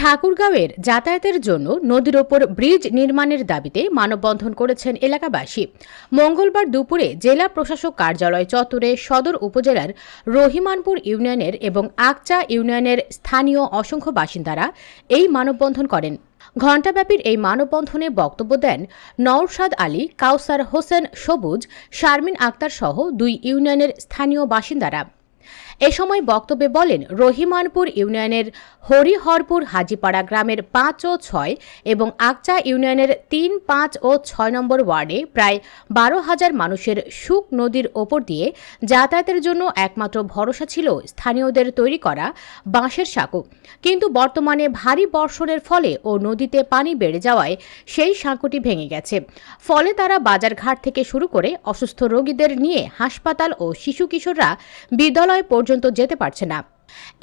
ঠাকুরগাঁওয়ের যাতায়াতের জন্য নদীর ওপর ব্রিজ নির্মাণের দাবিতে মানববন্ধন করেছেন এলাকাবাসী। মঙ্গলবার দুপুরে জেলা প্রশাসক কার্যালয় চত্বরে সদর উপজেলার রহিমানপুর ইউনিয়নের এবং আকচা ইউনিয়নের স্থানীয় অসংখ্য বাসিন্দারা এই মানববন্ধন করেন। ঘণ্টাব্যাপীর এই মানববন্ধনে বক্তব্য দেন নওরশাদ আলী, কাউসার হোসেন সবুজ, শারমিন আক্তার সহ দুই ইউনিয়নের স্থানীয় বাসিন্দারা। এ সময় বক্তব্যে বলেন, রহিমানপুর ইউনিয়নের হরিহরপুর হাজিপাড়া গ্রামের পাঁচ ও ছয় এবং আকচা ইউনিয়নের তিন, পাঁচ ও ছয় নম্বর ওয়ার্ডে প্রায় বারো হাজার মানুষের সুক নদীর ওপর দিয়ে যাতায়াতের জন্য একমাত্র ভরসা ছিল স্থানীয়দের তৈরি করা বাঁশের সাঁকো। কিন্তু বর্তমানে ভারী বর্ষণের ফলে ও নদীতে পানি বেড়ে যাওয়ায় সেই সাঁকোটি ভেঙে গেছে। ফলে তারা বাজারঘাট থেকে শুরু করে অসুস্থ রোগীদের নিয়ে হাসপাতাল ও শিশু কিশোররা বিদ্যালয় পর্যন্ত যেতে পারছে না।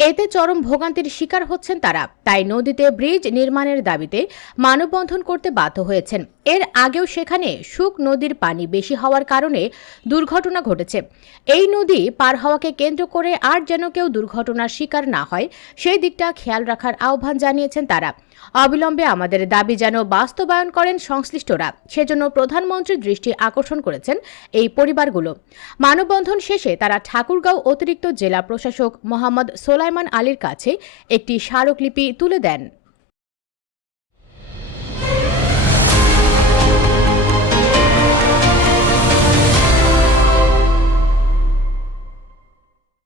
এতে চরম ভোগান্তির শিকার হচ্ছেন তারা। তাই নদীতে ব্রিজ নির্মাণের দাবিতে মানববন্ধন করতে বাধ্য হয়েছেন। এর আগেও সেখানে সুক নদীর পানি বেশি হওয়ার কারণে দুর্ঘটনা ঘটেছে। এই নদী পার হওয়াকে কেন্দ্র করে আর যেন কেউ দুর্ঘটনার শিকার না হয়, সেই দিকটা খেয়াল রাখার আহ্বান জানিয়েছেন তারা। অবিলম্বে আমাদের দাবি যেন বাস্তবায়ন করেন সংশ্লিষ্টরা। সেজন্য প্রধানমন্ত্রীর দৃষ্টি আকর্ষণ করেছেন এই পরিবারগুলো। মানববন্ধন শেষে তারা ঠাকুরগাঁও অতিরিক্ত জেলা প্রশাসক মোহাম্মদ সোলাইমান আলীর কাছে একটি স্মারকলিপি তুলে দেন।